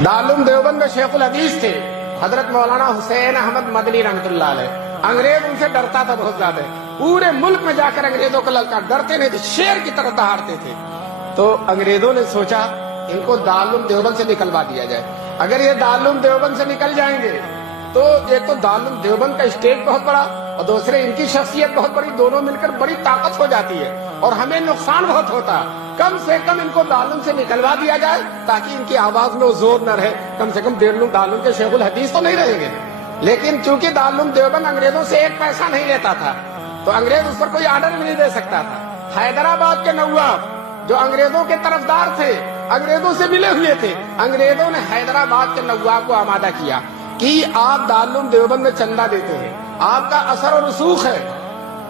दारुल देवबंद में शेख उल हदीस थे हजरत मौलाना हुसैन अहमद मदनी रहमतुल्लाह अलैह। अंग्रेज उनसे डरता था बहुत ज्यादा, पूरे मुल्क में जाकर अंग्रेजों को ललकार, डरते नहीं थे, शेर की तरह दहाड़ते थे। तो अंग्रेजों ने सोचा इनको दारुल देवबंद से निकलवा दिया जाए। अगर ये दारुल देवबंद से निकल जाएंगे तो एक तो दारुल देवबंद का स्टेज बहुत बड़ा और दूसरे इनकी शख्सियत बहुत बड़ी, दोनों मिलकर बड़ी ताकत हो जाती है और हमें नुकसान बहुत होता। कम से कम इनको दारुल से निकलवा दिया जाए ताकि इनकी आवाज में जोर न रहे। कम से कम दारुल के शेख उल हदीस तो नहीं रहेंगे। लेकिन चूंकि दारुल देवबंद अंग्रेजों से एक पैसा नहीं लेता था तो अंग्रेज उस पर कोई आर्डर भी नहीं दे सकता था। हैदराबाद के नवाब जो अंग्रेजों के तरफदार थे, अंग्रेजों से मिले हुए थे, अंग्रेजों ने हैदराबाद के नवाब को आमादा किया कि आप दारुल देवबंद में चंदा देते हैं, आपका असर और रसूख है,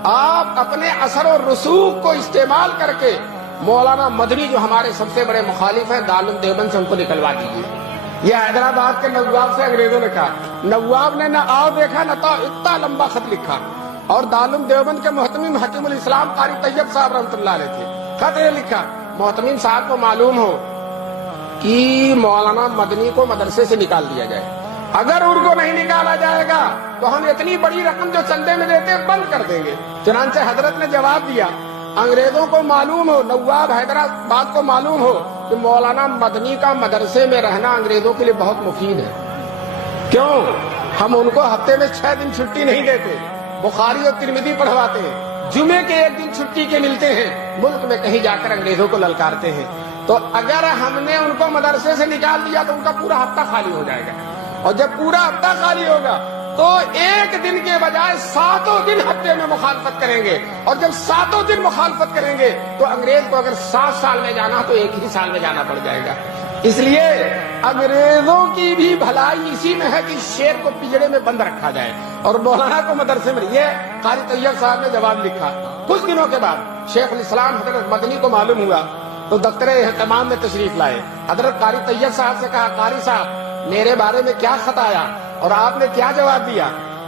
आप अपने असर और रसूख को इस्तेमाल करके मौलाना मदनी जो हमारे सबसे बड़े मुखालिफ हैं दारुल देवबंद से उनको निकलवा दीजिए। यह हैदराबाद के नवाब से अंग्रेजों ने कहा। नवाब ने न आओ देखा न तो इतना लंबा खत लिखा और दारुल देवबंद के मोहतमीम हकीमुल इस्लाम कारी तैयब साहब रहमतुल्लाह अलैह थे। खत ये लिखा, मोहतमीम साहब को मालूम हो कि मौलाना मदनी को मदरसे से निकाल दिया जाए, अगर उनको नहीं निकाला जाएगा तो हम इतनी बड़ी रकम जो चंदे में देते हैं बंद कर देंगे। चुनांचे हजरत ने जवाब दिया, अंग्रेजों को मालूम हो, नवाब हैदराबाद को मालूम हो कि मौलाना मदनी का मदरसे में रहना अंग्रेजों के लिए बहुत मुफीद है। क्यों? हम उनको हफ्ते में 6 दिन छुट्टी नहीं देते, बुखारी और तिरमिज़ी पढ़वाते हैं, जुमे के 1 दिन छुट्टी के मिलते हैं, मुल्क में कहीं जाकर अंग्रेजों को ललकारते हैं। तो अगर हमने उनको मदरसे से निकाल दिया तो उनका पूरा हफ्ता खाली हो जाएगा और जब पूरा हफ्ता खाली होगा तो 1 दिन के बजाय 7 दिन हफ्ते में मुखालफत करेंगे और जब 7 दिन मुखालफत करेंगे तो अंग्रेज को अगर 7 साल में जाना तो 1 ही साल में जाना पड़ जाएगा। इसलिए अंग्रेजों की भी भलाई इसी में है कि शेर को पिंजरे में बंद रखा जाए और मौलाना को मदरसे में। ये कारी तैयब साहब ने जवाब लिखा। कुछ दिनों के बाद शेख उल इस्लाम हजरत मदनी को मालूम हुआ तो दफ्तर एहतमाम में तशरीफ लाए। हजरत कारी तैयब साहब से कहा, कारी साहब मेरे बारे में क्या खत आया और आपने क्या जवाब दिया?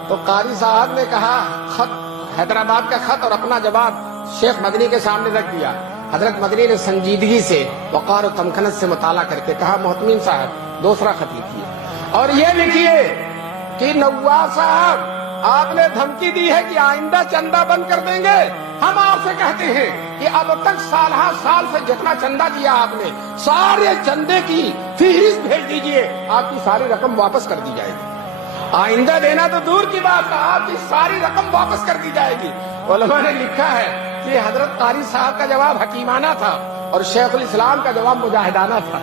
तो कारी साहब ने कहा, खत हैदराबाद का खत और अपना जवाब शेख मदनी के सामने रख दिया। हजरत मदनी ने संजीदगी से वक़ार और तमकनत से मुताला करके कहा, मोहतमीम साहब दूसरा खत लिखिए और ये लिखिए कि नवाब साहब आपने धमकी दी है कि आइंदा चंदा बंद कर देंगे। हम आपसे कहते हैं कि अब तक साल से जितना चंदा दिया आपने सारे चंदे की फहरिस्त भेज दीजिए, आपकी सारी रकम वापस कर दी जाएगी। आइंदा देना तो दूर की बात है, आपकी सारी रकम वापस कर दी जाएगी। उलमा ने लिखा है कि हजरत कारी साहब का जवाब हकीमाना था और शेख उल इस्लाम का जवाब मुजाहिदाना था।